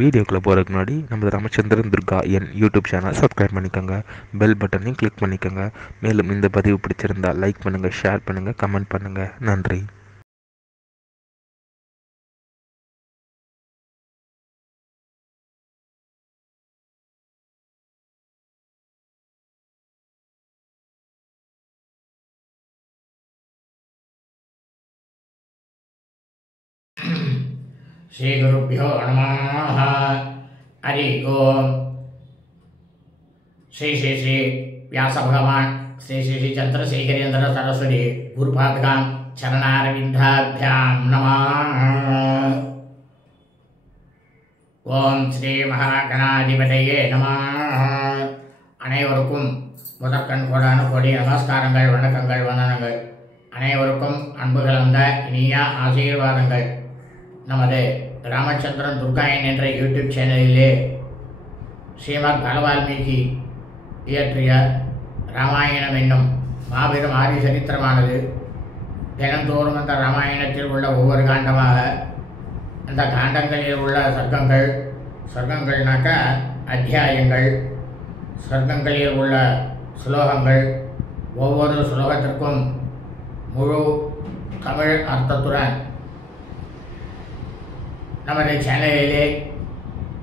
வீடியோக்குள்ளே போகிறதுக்கு முன்னாடி நம்ம ராமச்சந்திரன் துர்கா என் யூடியூப் சேனல் சப்ஸ்கிரைப் பண்ணிக்கோங்க, பெல் பட்டனையும் கிளிக் பண்ணிக்கோங்க. மேலும் இந்த பதிவு பிடிச்சிருந்தா லைக் பண்ணுங்கள், ஷேர் பண்ணுங்கள், கமெண்ட் பண்ணுங்கள். நன்றி. श्री गुरुभ्यो नमः। हरि ओम। श्री श्री श्री व्यास भगवान श्री श्री श्री चंद्रशेखरेन्द्र सरस्वती गुरुपादकां चरणारविन्दाभ्यां नमः। ओम श्री महागणाधिपतये नमः। அனைவருக்கும் முதற்கண் கோடான கோடி நமஸ்காரங்கள், வணக்கங்கள், வந்தனங்கள். அனைவருக்கும் அன்பு கலந்த இனிய ஆசீர்வாதங்கள். நமது ராமச்சந்திரன் துர்காயன் என்ற யூடியூப் சேனலிலே ஸ்ரீமத் பகவால்மீகி இயற்றிய ராமாயணம் என்னும் மாபெரும் ஆதி சரித்திரமானது தினந்தோறும் அந்த ராமாயணத்தில் உள்ள ஒவ்வொரு காண்டமாக அந்த காண்டங்களில் உள்ள சர்க்கங்கள்னாக்க அத்தியாயங்கள், சர்க்கங்களில் உள்ள ஸ்லோகங்கள், ஒவ்வொரு ஸ்லோகத்திற்கும் முழு தமிழ் அர்த்தத்துடன் நமது சேனலிலே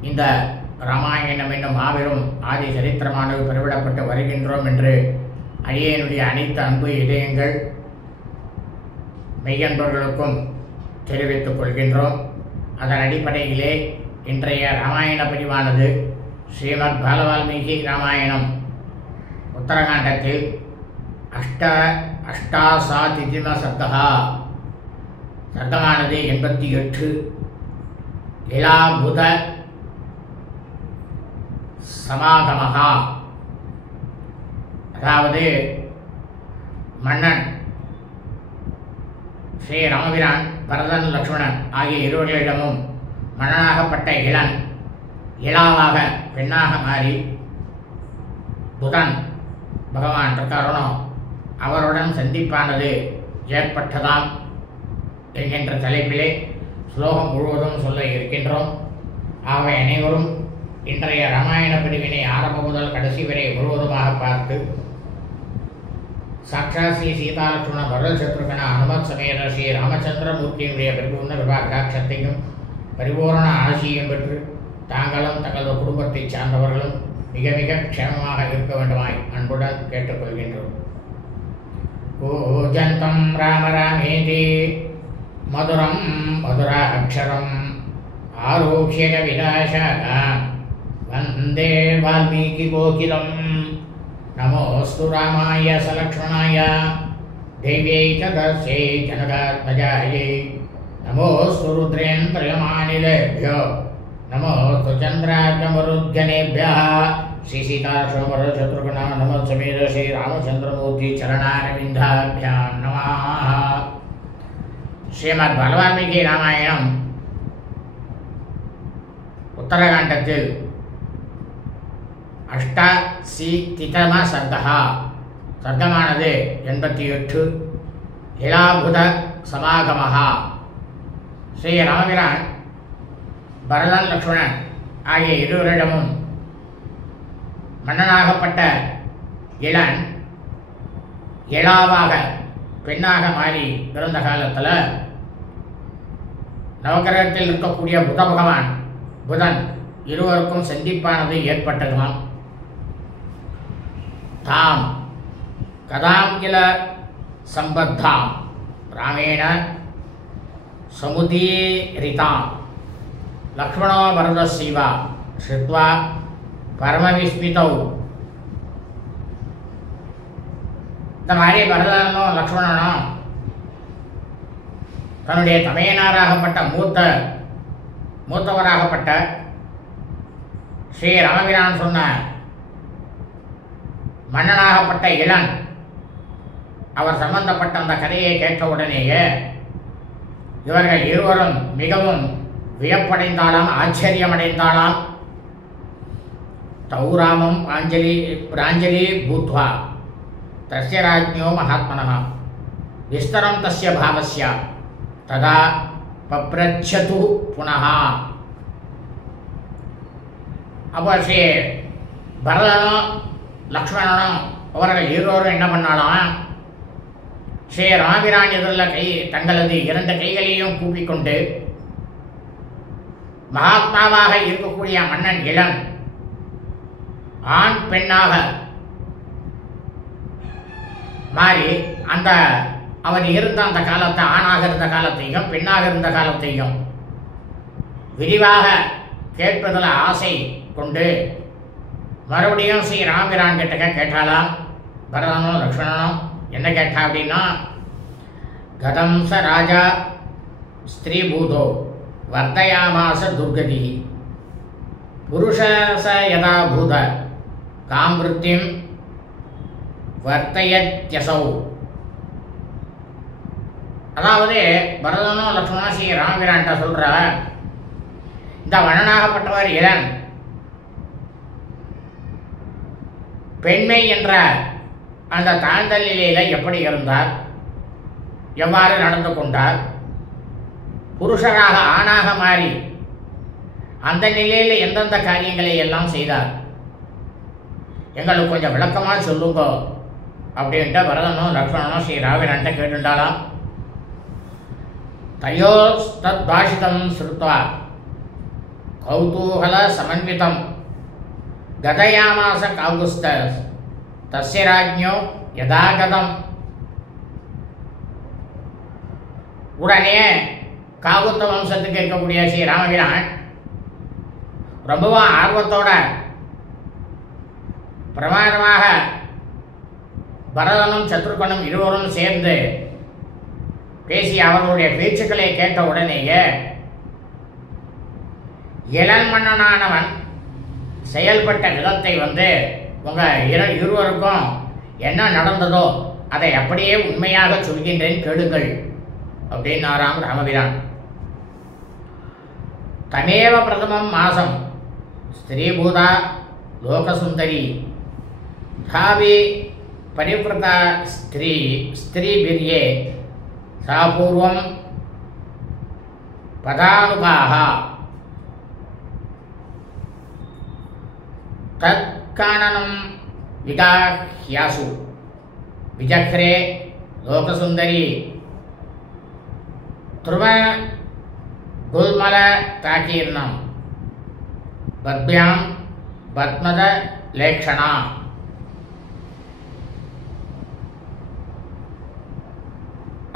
இந்த ராமாயணம் என்னும் மாபெரும் ஆதி சரித்திரமானது பெருவிடப்பட்டு வருகின்றோம் என்று அடியேனுடைய அனைத்து அன்பு இதயங்கள் மெய்யன்பர்களுக்கும் தெரிவித்துக் கொள்கின்றோம். அதன் அடிப்படையிலே இன்றைய ராமாயண பதிவானது ஸ்ரீமத் பாலவால்மீகி ராமாயணம் உத்தரகாண்டத்தில் அஷ்டாசாதிதிம சர்க்கமானது 88. இலாபுத சமாகமஹா, அதாவது மன்னன் ஸ்ரீ ராமபிரான், பரதன், லக்ஷ்மணன் ஆகிய இருவர்களிடமும் மன்னனாகப்பட்ட இளன் இளாவாக பெண்ணாக மாறி புதன் பகவான் இருக்காரனோ அவருடன் சந்திப்பானது ஏற்பட்டதாம் என்கின்ற தலைப்பிலே ஸ்லோகம் முழுவதும் சொல்ல இருக்கின்றோம். ஆகவே அனைவரும் இன்றைய ராமாயண பிரிவினை ஆரம்பம் முதல் கடைசி வரை முழுவதுமாக பார்த்து சாட்சாத் ஸ்ரீ சீதாலட்சுமண பரத சத்ருகண அனுமத் சமேத ஸ்ரீ ராமச்சந்திரமூர்த்தியினுடைய பரிபூர்ண விபாகடாட்சத்தையும் பரிபூர்ண ஆசியும் பெற்று தாங்களும் தங்களது குடும்பத்தைச் சார்ந்தவர்களும் மிக மிக க்ஷேமமாக இருக்க வேண்டுமாய் அன்புடன் கேட்டுக்கொள்கின்றோம். கூஜந்தம் ராம ராமேதி மதுரம் மதுராட்சரம் ஆரோக்ய விலாசாகாம் வந்தே வால்மீகி கோகிலம். நமோஸ்து ராமாய சலக்ஷ்மணாய தேவ்யை ச தஸ்யை ஜனகாத்மஜாயை நமோஸ்து ருத்ரேந்திரயமானிலேभ्यो நமோஸ்து சந்திரார்க்கமருத்கணேभ्यः ஸ்ரீ சீதாசோமரசத்ருகண நமத்சமேத ஸ்ரீ ராமச்சந்திரமூர்த்தி சரணாரவிந்தாभ्यां நமः. ஸ்ரீமத் பகவால்மீகி ராமாயணம் உத்தரகாண்டத்தில் அஷ்டாசீதிதம சர்க்கமானது 88. இலாபுத சமாகமஹா, ஸ்ரீ ராமபிரான், பரதன், லக்ஷ்மணன் ஆகிய இருவரிடமும் மன்னனாகப்பட்ட இளன் இளாவாக பெண்ணாக மாறி பிறந்த காலத்தில் நவகிரகத்தில் இருக்கக்கூடிய புதன் இருவருக்கும் சந்திப்பானது ஏற்பட்டதுமாம். தாம் கதாம் கில சம்பத்தாம் ராமேண சமுதீரிதாம் லக்ஷ்மணோ பரதசைவா ஸ்ருத்வா பரமவிஸ்மிதௌ. இந்த மாதிரி பரதனும் லக்ஷ்மணனும் தன்னுடைய தமையனாராகப்பட்ட மூத்தவராகப்பட்ட ஸ்ரீ ராமபிரான் சொன்ன மன்னனாகப்பட்ட இளன் அவர் சம்பந்தப்பட்ட அந்த கதையை கேட்ட உடனேயே இவர்கள் இருவரும் மிகவும் வியப்படைந்தாலாம், ஆச்சரியமடைந்தாலாம். தௌராமம் பிராஞ்சலி பூத்வா தஸ்ய ராஜ்ஞோ மகாத்மனः விஸ்தரம் தஸ்ய பாவஸ்ய ததா பப்ரச்சது புனः. அப்போ ஸ்ரீ பரதனும் லக்ஷ்மணனும் அவர்கள் இருவரும் என்ன பண்ணாலும் ஸ்ரீ ராமபிரான் எதிரில் தங்களது 2 கைகளையும் கூப்பிக்கொண்டு மகாத்மாவாக இருக்கக்கூடிய மன்னன் இளன் ஆண் பெண்ணாக மாறி அவன் இருந்த அந்த காலத்தை, ஆணாக இருந்த காலத்தையும் பெண்ணாக இருந்த காலத்தையும் விரிவாக கேட்பதில் ஆசை கொண்டு மறுபடியும் ஸ்ரீ ராமபிரான் கிட்ட கேட்டாலாம். பரதனும் லக்ஷ்மணனும் என்ன கேட்டா அப்படின்னா, கதம் ச ராஜா ஸ்திரீபூதோ வர்த்தயாமாச துர்கதி புருஷச யதா பூத காமிருத்திம் வர்த்தயத்யசௌ. அதாவது பரதனும் லக்ஷ்மணனும் ஸ்ரீ ராமபிரான்ட்ட சொல்ற, இந்த வண்ணனாகப்பட்டவர் இளன் பெண்மை என்ற அந்த தாழ்ந்த நிலையில எப்படி இருந்தார், எவ்வாறு நடந்து கொண்டார், புருஷராக ஆணாக மாறி அந்த நிலையில் எந்தெந்த காரியங்களை எல்லாம் செய்தார், எங்களுக்கு கொஞ்சம் விளக்கமாக சொல்லுங்க அப்படின்ட்டு பரதனும் லக்ஷ்மணனும் ஸ்ரீ ராமபிரான்ட்ட கேட்டுண்டாலாம். தயோ தத் பாஷிதம் ஸ்ருத்வா கௌதூகல சமன்விதம் கதயாமாச காகுஸ்த தஸ்ய ராஜ்ஞோ யதாகதம். உடனே காகுத்த வம்சத்துக்கு இருக்கக்கூடிய ஸ்ரீ ராமபிரான் ரொம்பவும் ஆர்வத்தோட பிரமாதமாக பரதனும் சத்ருகனும் இருவரும் சேர்ந்து பேசி அவர்களுடைய பேச்சுக்களை கேட்ட உடனேயே இளன் மன்னனானவன் செயல்பட்ட விதத்தை உங்க இருவருக்கும் என்ன நடந்ததோ அதை அப்படியே உண்மையாக சொல்கின்றேன் கேளுங்கள் அப்படின்னாராம் ராமபிரான். தமேவ பிரதமம் மாசம் ஸ்திரீபூதா லோகசுந்தரி தாவி பரிவிரதா ஸ்திரீபிர்யே சாபூர்வம் பதானுகாக தற்காணனம் விகாஹ்யாசு விஜக்ரே லோகசுந்தரி துருவ குல்மல தாக்கீர்ணம் பத்யாம் பத்மத லேக்ஷணா.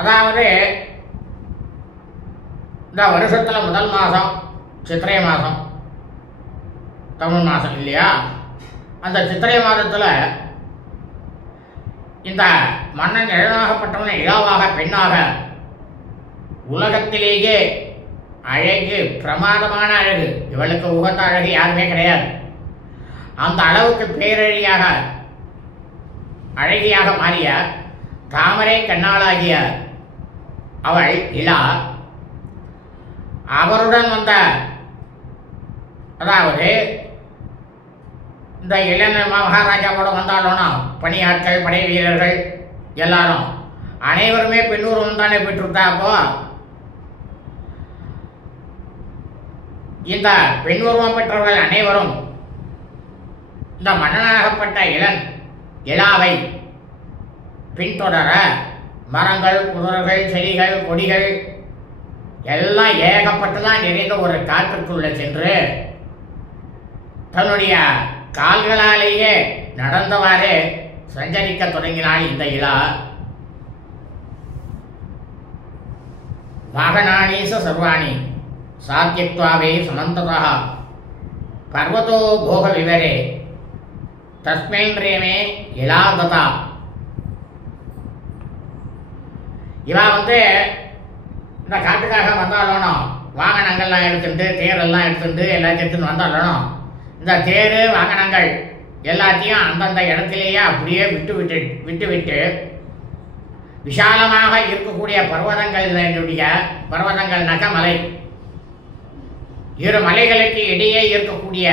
அதாவது இந்த வருஷத்துல முதல் மாதம் சித்திரை மாதம், தமிழ் மாதம் இல்லையா, அந்த சித்திரை மாதத்தில் இந்த மன்னன் இளனாகப்பட்டவன் இளவாக பெண்ணாக உலகத்திலேயே அழகு, பிரமாதமான அழகு, இவளுக்கு உகந்த அழகு யாருமே கிடையாது, அந்த அளவுக்கு பேரழகியாக அழகியாக மாறிய தாமரை கண்ணாளாகிய அவள் இளா அவருடன் வந்த, அதாவது இந்த இளன மகாராஜாவோட வந்தாலும் பணியாட்கள் படை வீரர்கள் எல்லாரும் அனைவருமே பெண்ணூர்வம் தானே பெற்றுட்டா. அப்போ இந்த பெண்ணுருவம் பெற்றவர்கள் அனைவரும் இந்த மன்னனாகப்பட்ட இளாவை பின்தொடர மரங்கள், புதர்கள், செடிகள், கொடிகள் எல்லாம் ஏகப்பட்டுதான் நிறைந்த ஒரு காற்றுக்குள்ள சென்று தன்னுடைய கால்களாலேயே நடந்தவாறு சஞ்சரிக்க தொடங்கினாள் இந்த இளா. வாகனானீச சர்வாணி சாத்தியத்வாவே சமந்ததா பர்வதோ போக விவரே தஸ்மேந்திரியமே இளாததா. இவா இந்த காட்டுக்காக வந்தாலும் வாகனங்கள்லாம் எடுத்துட்டு தேரெல்லாம் எடுத்துட்டு எல்லாத்தையும் எடுத்துன்னு வந்தாலும் இந்த தேர் வாகனங்கள் எல்லாத்தையும் அந்தந்த இடத்திலேயே அப்படியே விட்டு விஷாலமாக இருக்கக்கூடிய பர்வதங்கள்னாக்க மலை, 2 மலைகளுக்கு இடையே இருக்கக்கூடிய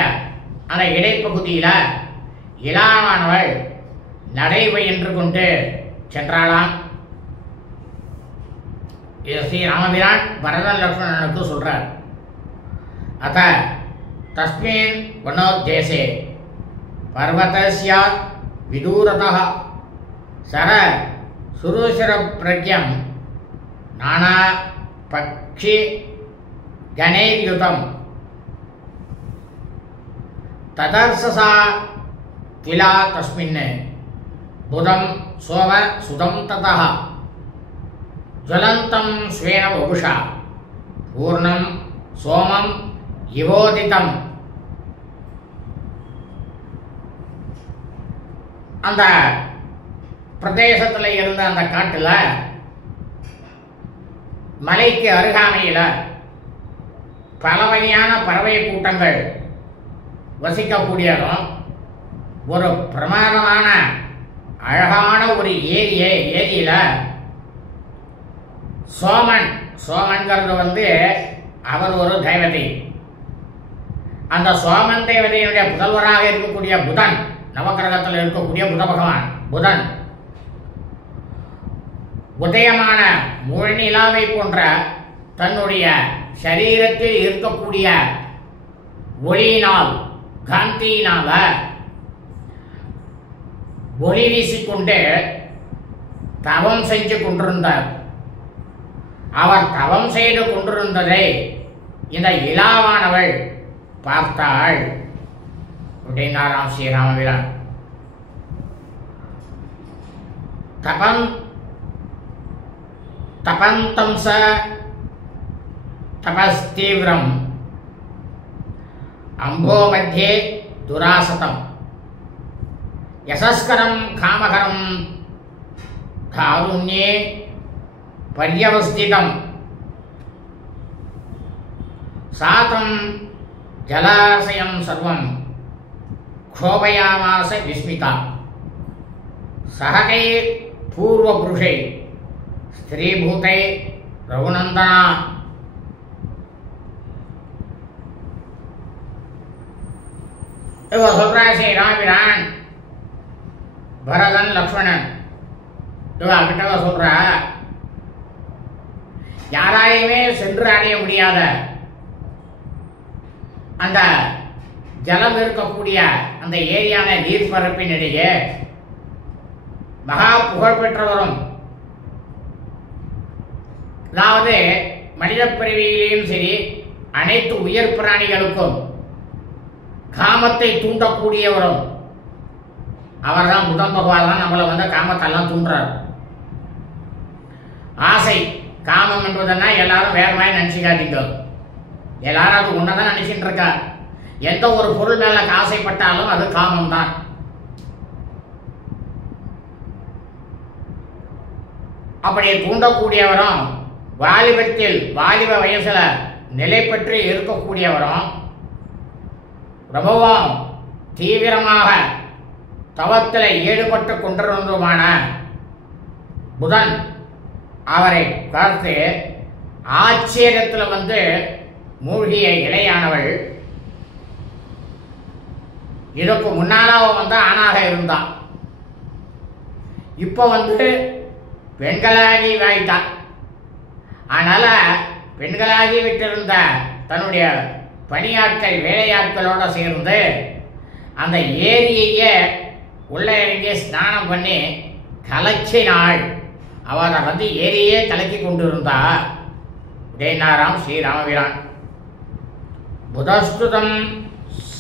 அந்த இடைப்பகுதியில் இளாவானவள் நடைபயின்று கொண்டு சென்றாளாம். இது ஸ்ரீ ராமபிரான் பரதன் லக்ஷ்மணனுக்கு சொல்றார். அத तस्मिन् वनोद्देशे पर्वतस्य विदूरतः सर सुरुचिरप्रज्ञं नाना पक्षि गणैर्युतं तदर्शसा किला तस्मिन् बुधं सोम सुदं ततः ज्वलन्तं स्वेन वपुषा पूर्णं सोमं इवोदितम् அந்த பிரதேசத்தில் இருந்த அந்த காட்டில் மலைக்கு அருகாமையில் பல வகையான பறவை கூட்டங்கள் வசிக்கக்கூடியதும் ஒரு பிரமாதமான அழகான ஒரு ஏரியில் சோமன்கிறது அவர் ஒரு தேவதை. அந்த சோமன் தேவதையுடைய புதல்வராக இருக்கக்கூடிய புதன், நவக்கிரகத்தில் இருக்கக்கூடிய புத பகவான் புதன் உதயமான முழுநிலாவை போன்ற தன்னுடைய சரீரத்தில் இருக்கக்கூடிய ஒளியினால் காந்தியினால ஒளி வீசிக்கொண்டு தவம் செஞ்சு கொண்டிருந்தார். அவர் தவம் செய்து கொண்டிருந்ததை இந்த இலாவானவள் பார்த்தாள் அப்படின்னாராம் ஸ்ரீராமபிரான். தபந்தம் ச தபஸ்தீவிரம் அம்போ மத்தியே துராசதம் யசஸ்கரம் காமகரம் தாருண்யே பர்யவஸ்திதம் சாதம் ஜலாசயம் சர்வம் க்ஷோபயாமாச விஸ்மிதா சஹகை பூர்வபுருஷை ஸ்திரீபூதை ரகுநந்தனா. இப்போ சொல்றா ஸ்ரீராமபிரான் பரதன் லக்ஷ்மணன் கிட்ட சொல்ற, யாராலையுமே சென்று அடைய முடியாத அந்த ஜலம் இருக்கக்கூடிய அந்த ஏரியான நீர்ப்பரப்பினிடையே மகா புகழ் பெற்றவரும், அதாவது மனித பிறவியிலேயும் சரி அனைத்து உயர் பிராணிகளுக்கும் காமத்தை தூண்டக்கூடியவரும் அவர் தான் புதன் பகவான் தான். நம்மளை காமத்தெல்லாம் தூண்டுறார். ஆசை காமம் என்பதுன்னா எல்லாரும் வேற மாதிரி நினைச்சுக்காதீங்க. எல்லாரும் அது ஒன்னதான் நினைச்சிட்டு இருக்கா. எந்த ஒரு பொருள் மேல ஆசைப்பட்டாலும் அது காமம் தான். அப்படி தூண்டக்கூடியவரும், வாலிப வயசுல நிலை பெற்று இருக்கக்கூடியவரும், ரொம்பவும் தீவிரமாக தவத்தில் ஈடுபட்டு கொண்டிருந்ததுமான புதன் அவரை பார்த்து ஆச்சரியத்தில் மூழ்கிய இளையானவள், இதுக்கு முன்னால ஆணாக இருந்தான், இப்போ பெண்களாகி வாய்த்தான். அதனால பெண்களாகி விட்டிருந்த தன்னுடைய பணியாட்கள் வேலையாட்களோட சேர்ந்து அந்த ஏரியையே உள்ள இறங்கி ஸ்நானம் பண்ணி கலச்சினாள். அவரை ஏரியே கலக்கி கொண்டிருந்தா அப்படின்னாராம் ஸ்ரீராமபிரான். புதஸ்துதம்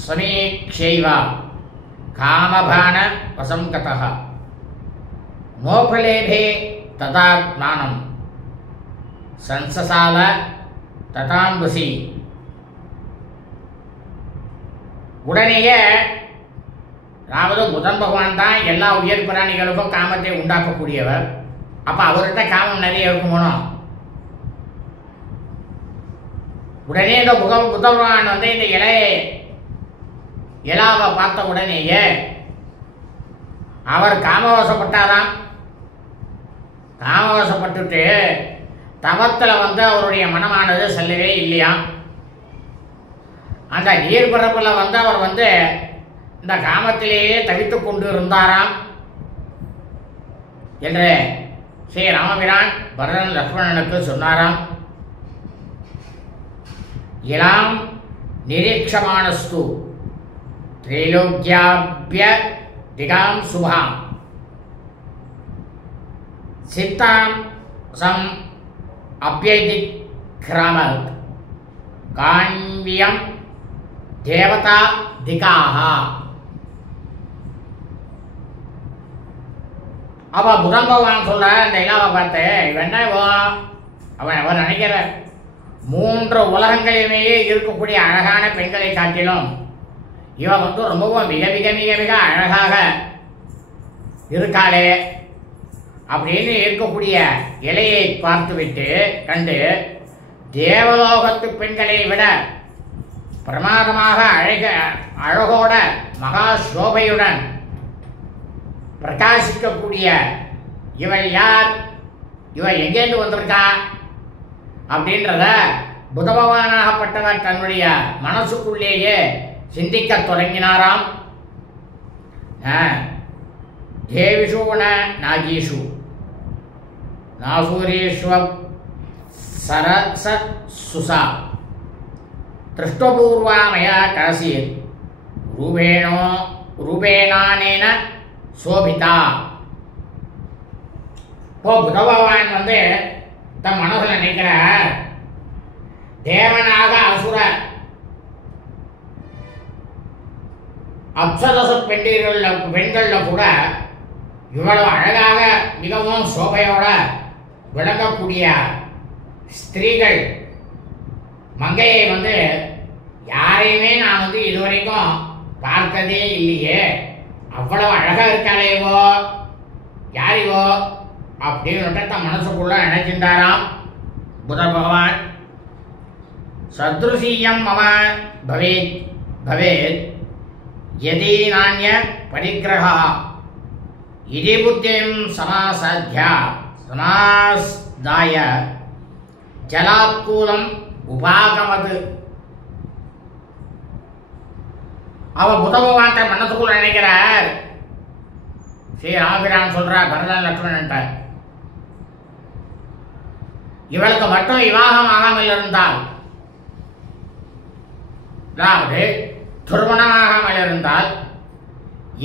சமீக்ஷைவா காமபான வசங்கதः நோபலேபே ததாத்மானம் சன்சசால ததாம்பசி. உடனேயே, அதாவது புதன் பகவான் தான் எல்லா உயர் பிராணிகளுக்கும் காமத்தை உண்டாக்கக்கூடியவர். அப்ப அவர்கிட்ட காமம் நிறைய இருக்குமோ. உடனே இந்த புத பகவான் இந்த இலாவை பார்த்த உடனேயே அவர் காமவசப்பட்டாராம். காமவசப்பட்டுட்டு தவத்தில் அவருடைய மனமானது செல்லவே இல்லையா. அந்த நீர்பரப்பில் அவர் இந்த காமத்திலேயே தவித்து கொண்டு இருந்தாராம் என்று ஸ்ரீ ராமபிரான் பரதன் லக்ஷ்மணனுக்கு சொன்னாராம். இலாம் நிரீட்சமானஸ்து த்ரைலோக்யாப்ய திகாம் சுபாம் சித்தாம் சம் அப்யதிக்ரமத் காண்வியம் தேவதா திகாஹ. அப்போ புதன் பகவான் சொல்ற இந்த இலாவை பார்த்து இவன் என்ன அவன் நினைக்கிற 3 உலகங்களிலுமே இருக்கக்கூடிய அழகான பெண்களை காட்டிலும் இவன் ரொம்பவும் மிக மிக மிக மிக அழகாக இருக்காளே அப்படின்னு இருக்கக்கூடிய இலையை பார்த்துவிட்டு கண்டு தேவலோகத்து பெண்களை விட பிரமாதமாக அழகோட மகா சோபையுடன் பிரகாசிக்கக்கூடிய இவள் யார், இவள் எங்கேருந்து வந்திருக்கா அப்படின்றத புத பகவானாகப்பட்டவர் தன்னுடைய மனசுக்குள்ளேயே சிந்திக்க தொடங்கினாராம். தேவிஷு நாகீஷு நாசூரேஷ்வ சரச சுசா திருஷ்டபூர்வாமயா காசீர் ரூபேணானேன சோபிதா. இப்போ புத பகவான் தன் மனசுல நினைக்கிற தேவனாக அசுர அப்சரச பெண்கள்ல கூட இவ்வளவு அழகாக மிகவும் சோபையோட விளங்கக்கூடிய ஸ்திரீகள் மங்கையை யாரையுமே நான் இதுவரைக்கும் பார்த்ததே இல்லையே, அவ்வளவு அழகா இருக்காளேவோ யாரிவோ அப்படின்னு தன் மனசுக்குள்ள நினைச்சிருந்தாராம் புத பகவான். சத்ருசீயம் மம பவேத் பவேத் யதி நான்ய பரிக்கிரஹா இதி புத்திம் சமாஸ்தாய ஜலாத்கூலம் உபாகமது. அவ புத பகவான் தன் மனசுக்குள்ள நினைக்கிறார். ஸ்ரீ ராமபிரான் சொல்ற பரதன் லட்சுமணன்ட்ட இவளுக்கு மட்டும் விவாகம் ஆகாமல் இருந்தால், அதாவது திருமணமாகாமல் இருந்தால்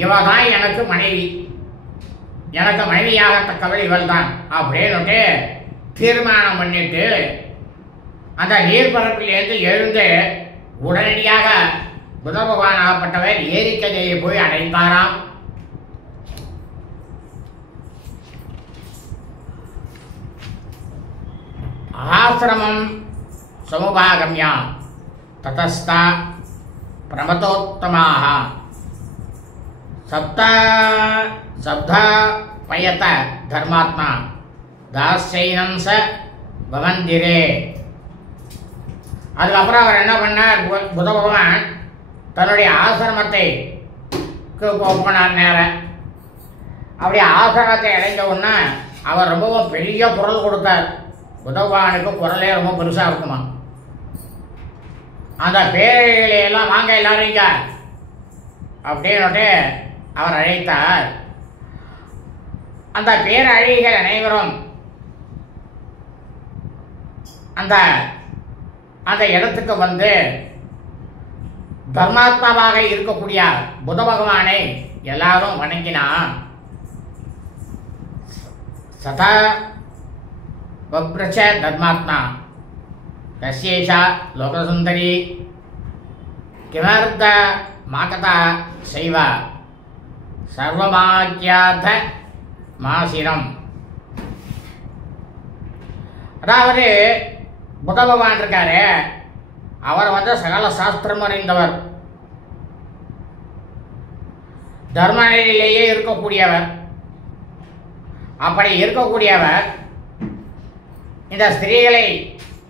இவதான் எனக்கு மனைவி, எனக்கு மனைவியாகத்தக்கவள் இவள் தான் அப்படின்னு தீர்மானம் பண்ணிட்டு அந்த நீர்பரப்பிலிருந்து எழுந்து உடனடியாக புத பகவான் ஆகப்பட்டவர் ஏரிக்கதையை போய் அடைந்தாராம். ஆசிரமம் சமுபாகம்யா ததஸ்தா பிரமதோத்தமாக சப்தபயத தர்மாத்மா தாஸ்யைனம் ச பவந்திரே. அதுக்கப்புறம் அவர் என்ன பண்ணார், புத பகவான் தன்னுடைய ஆசிரமத்தை போனார் நேர. அப்படி ஆசிரமத்தை அடைந்த உடனே அவர் ரொம்பவும் பெரிய குரல் கொடுத்தார். புத பகவானுக்கு குரலே ரொம்ப பெருசா இருக்குமா. அந்த பேரையெல்லாம் வாங்க எல்லாரும் இங்க அப்படின்னு அவர் அழைத்தார். அந்த பேரழிகள் அனைவரும் அந்த அந்த இடத்துக்கு தர்மாத்மாவாக இருக்கக்கூடிய புத பகவானை எல்லாரும் வணங்கினா. சதா வப்ரச்ச தர்மாத்மா தஸ்யேஷா லோகசுந்தரி கிமர்த்த மாகதா சைவ சர்வமாக்கியாத மாசிரம். அதாவது புத பகவான் இருக்காரு, அவர் சகல சாஸ்திரம் அறிந்தவர், தர்மநிலையிலேயே இருக்கக்கூடியவர். அப்படி இருக்கக்கூடியவர் இந்த ஸ்திரீகளை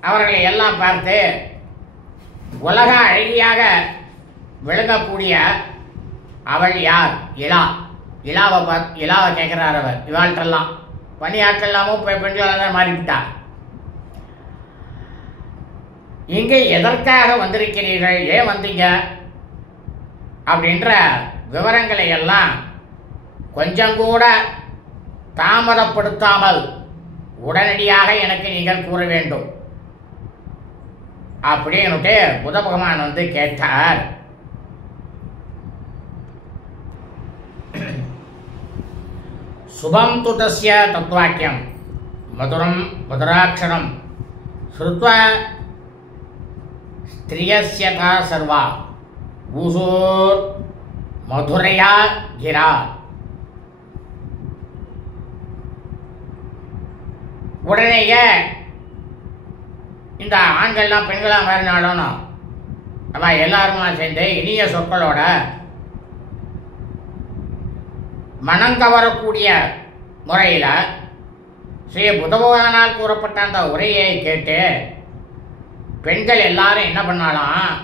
அவர்களை எல்லாம் பார்த்து உலக அழகியாக விளங்கக்கூடிய அவள் யார், இலாவை கேட்கிறார் அவர். இவாழ்கிட்டெல்லாம் பணியாற்றெல்லாமும் பெண்களாக மாறிவிட்டார். இங்கே எதற்காக வந்திருக்கிறீர்கள், ஏன் வந்தீங்க அப்படின்ற விவரங்களை எல்லாம் கொஞ்சம் கூட தாமதப்படுத்தாமல் உடனடியாக எனக்கு நீங்கள் கூற வேண்டும். அப்படின்னுட்டு புத பகவான் வந்து கேட்டார். சுபம் து தஸ்ய தத்வாக்கியம் மதுரம் மதுராட்சரம் ஸ்ருத்வா ஸ்திரியஸ்ய தா சர்வா ஊசூர் மதுரையா கிரா. உடனேயே இந்த ஆண்கள்லாம் பெண்களாக மாறினாலும் நம்ம எல்லாருமா சேர்ந்து இனிய சொற்களோட மனங்கவரக்கூடிய முறையில் ஸ்ரீ புதபகவானால் கூறப்பட்ட அந்த உரையை கேட்டு பெண்கள் எல்லாரும் என்ன பண்ணாலும்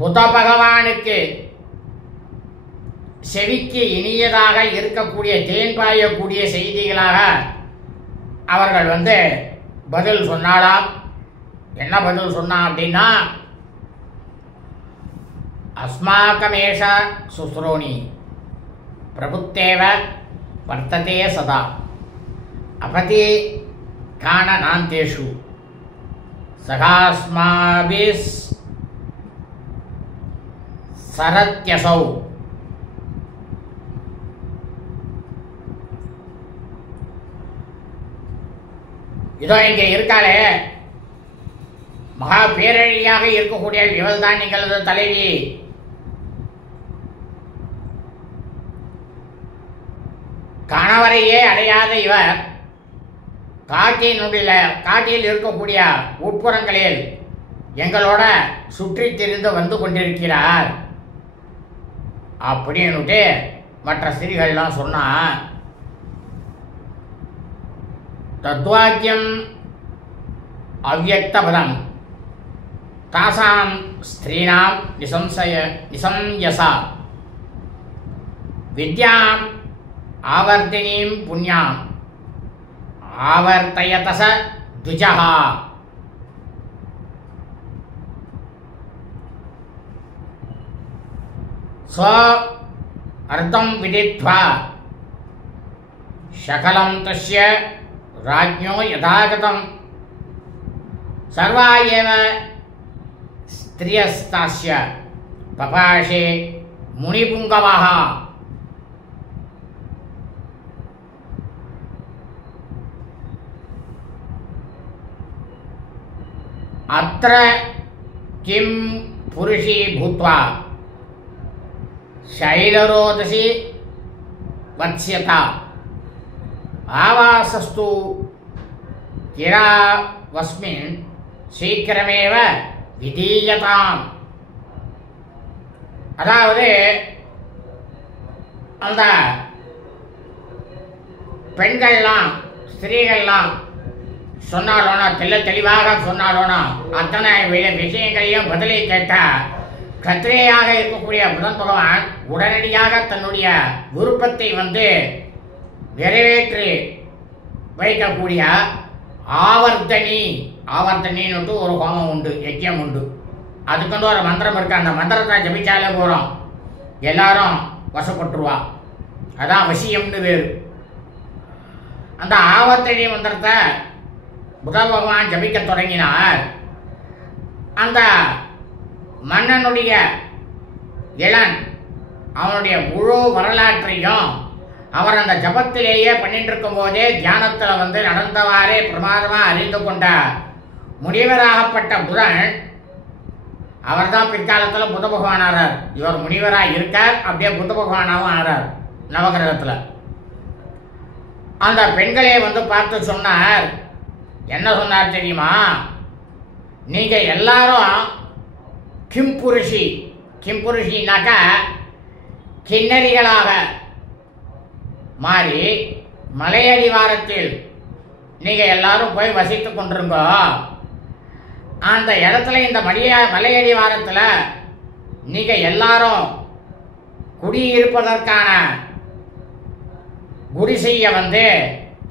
புத பகவானுக்கு செவிக்கு இனியதாக இருக்கக்கூடிய தேன் பாயக்கூடிய செய்திகளாக அவர்கள் வந்து பதில் சொன்னாலாம். என்ன பதில் சொன்னா அப்படின்னா, அஸ்மாக்கமேஷ சுஸ்ரோணி பிரபுத்தேவ வர்த்ததே சதா அபதி காண நாந்தேஷு சகாஸ்மாபிஸ் சரத்யசௌ. இதோ இங்கே இருக்காளே மகா பேரழியாக இருக்கக்கூடிய இவள் தான் எங்களது தலைவி. கணவரையே அடையாத இவர் காட்டில் இருக்கக்கூடிய உட்புறங்களில் எங்களோட சுற்றி திரிந்து வந்து கொண்டிருக்கிறார் அப்படின்னுட்டு மற்ற ஸ்திரீகள்லாம் சொன்னா. தத்வாக்கியம் அவ்யக்தபதம் தாசாம் ஸ்திரீணாம் நிசம்யசா வித்யாம் ஆவர்த்தினீம் புண்ணியாம் ஆவர்த்தயதச துஜஹ. ஸ்வ அர்த்தம் விதித்வா சகலம் தஸ்ய ராஜ்ஞோ யதாகதம் சர்வா ஏவ ஸ்திரியஸ்தாஸ்ய பபாஷே முனிபுங்கவஹ. அத்ர கிம் புருஷி பூத்வா சைலரோதசி வத்ஸ்யதா ஆவாசஸ்து கிராவஸ்மின் சீக்கிரமேவ விதீயதாம். அதாவது அந்த பெண்கள்லாம் ஸ்திரீகள்லாம் சொன்னாலோனா தெளிவாக சொன்னாலோனா அத்தனை விஷயங்களையும் பதிலை கேட்ட கத்திரையாக இருக்கக்கூடிய புதன் பகவான் உடனடியாக தன்னுடைய விருப்பத்தை வந்து நிறைவேற்றி வைக்கக்கூடிய ஆவர்த்தனின்னு ஒரு ஹோமம் உண்டு, யஜ்யம் உண்டு. அதுக்கு வந்து ஒரு மந்திரம் இருக்கு. அந்த மந்திரத்தை ஜபிச்சாலே போகிறோம் எல்லாரும் வசப்பட்டுருவா. அதான் வசியம்னு வேறு. அந்த ஆவர்த்தனி மந்திரத்தை புத பகவான் ஜபிக்க தொடங்கினார். அந்த மன்னனுடைய இளன் அவனுடைய முழு வரலாற்றையும் அவர் அந்த ஜபத்திலேயே பண்ணிட்டு இருக்கும் போதே தியானத்தில் வந்து நடந்தவாறே பிரமாதமாக அறிந்து கொண்ட முனிவராகப்பட்ட புதன் அவர் தான் பிற்காலத்தில் புத பகவான் ஆறார். இவர் முனிவராக இருக்கார், அப்படியே புத பகவானாகவும் ஆறார் நவகிரகத்தில். அந்த பெண்களே வந்து பார்த்து சொன்னார். என்ன சொன்னார் தெரியுமா? நீங்க எல்லாரும் கிம்புருஷினாக்கா கிண்ணறிகளாக மாறி மலையடிவாரத்தில் நீங்க எல்லாரும் போய் வசித்து கொண்டிருங்க. அந்த இடத்துல இந்த மலையடிவாரத்தில் நீங்க எல்லாரும் குடியிருப்பதற்கான குடிசையை வந்து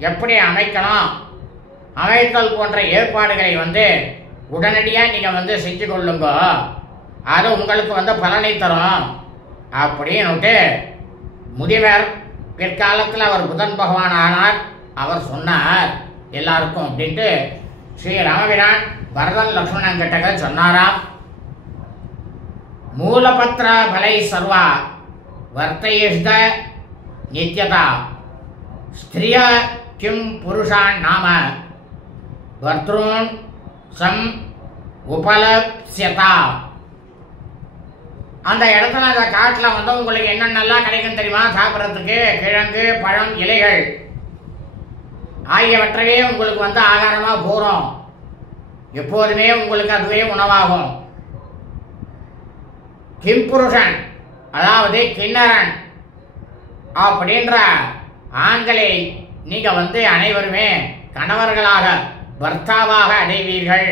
எப்படி அமைக்கணும், அமைத்தல் போன்ற ஏற்பாடுகளை வந்து உடனடியாக நீங்கள் வந்து செஞ்சு கொள்ளுங்க. அது உங்களுக்கு வந்து பலனை தரும் அப்படின்னுட்டு முதியவர் பிற்காலத்தில் அவர் புதன் பகவான் ஆனார். அவர் சொன்னார் எல்லாருக்கும் அப்படின்ட்டு ஸ்ரீ ராமபிரான் பரதன் லக்ஷ்மணன் கிட்ட சொன்னாராம், மூலபத்ர பலை சர்வா வர்த்தயிஷ்ட நித்யதா ஸ்திரிய கிம் புருஷான் நாம வர்த்ரூன் சம் உபலப்ஸ்யதா. அந்த இடத்துல அந்த காட்டில் வந்து உங்களுக்கு என்னென்னலாம் கிடைக்கும் தெரியுமா? சாப்பிட்றதுக்கு கிழங்கு, பழம், இலைகள் ஆகியவற்றையே உங்களுக்கு வந்து ஆகாரமாக போகிறோம். எப்போதுமே உங்களுக்கு அதுவே உணவாகும். கிம்புருஷன் அதாவது கிண்ணறன் அப்படின்ற ஆண்களை நீங்க வந்து அனைவருமே கணவர்களாக பர்த்தாவாக அடைவீர்கள்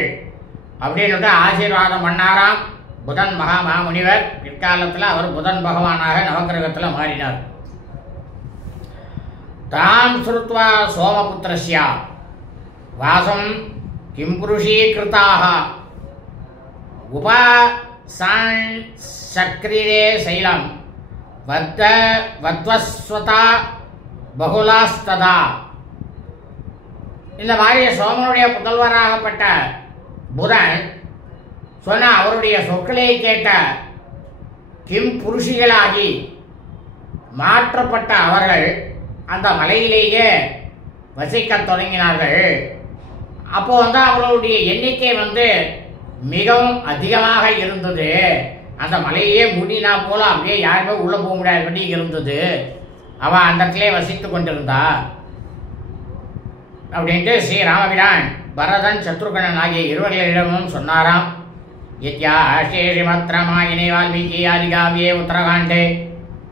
அப்படின்னு ஆசீர்வாதம் பண்ணாராம் புதன் மகாமுனிவர். பிற்காலத்தில் அவர் புதன் பகவானாக நவக்கிரகத்தில் மாறினார். தாம் ஸ்ருத்வா சோமபுத்திரஸ்ய வாசம் கிம்புருஷீகிருதாக உபசக்ரிரே சைலம் வத்வஸ்வதா பகுலாஸ்ததா. இந்த மாதிரி சோமனுடைய புதல்வராகப்பட்ட புதன் சொன்ன அவருடைய சொற்களை கேட்ட கிம் புருஷிகளாகி மாற்றப்பட்ட அவர்கள் அந்த மலையிலேயே வசிக்க தொடங்கினார்கள். அப்போ வந்து அவர்களுடைய எண்ணிக்கை வந்து மிகவும் அதிகமாக இருந்தது. அந்த மலையே மூடினா போல அப்படியே யாருமே உள்ள போக முடியாதபடி இருந்தது. அவ அந்த இடத்திலே வசித்து கொண்டிருந்தா அப்படின்ட்டு ஸ்ரீ ராமபிரான் பரதன் சத்ருகணன் ஆகிய இருவர்களிடமும் சொன்னாராம். ஸ்ரீமத்ராமாயணே வால்மீகி ஆதிகாவியே உத்தரகாண்டே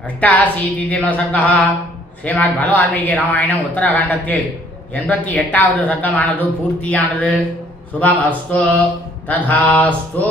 அஷ்டாசீதிதிம சர்க்கா. ஸ்ரீமத் பல வால்மீகி ராமாயணம் உத்தரகாண்டத்தில் 88வது சர்க்கமானது பூர்த்தியானது. சுபம் அஸ்து ததாஸ்து.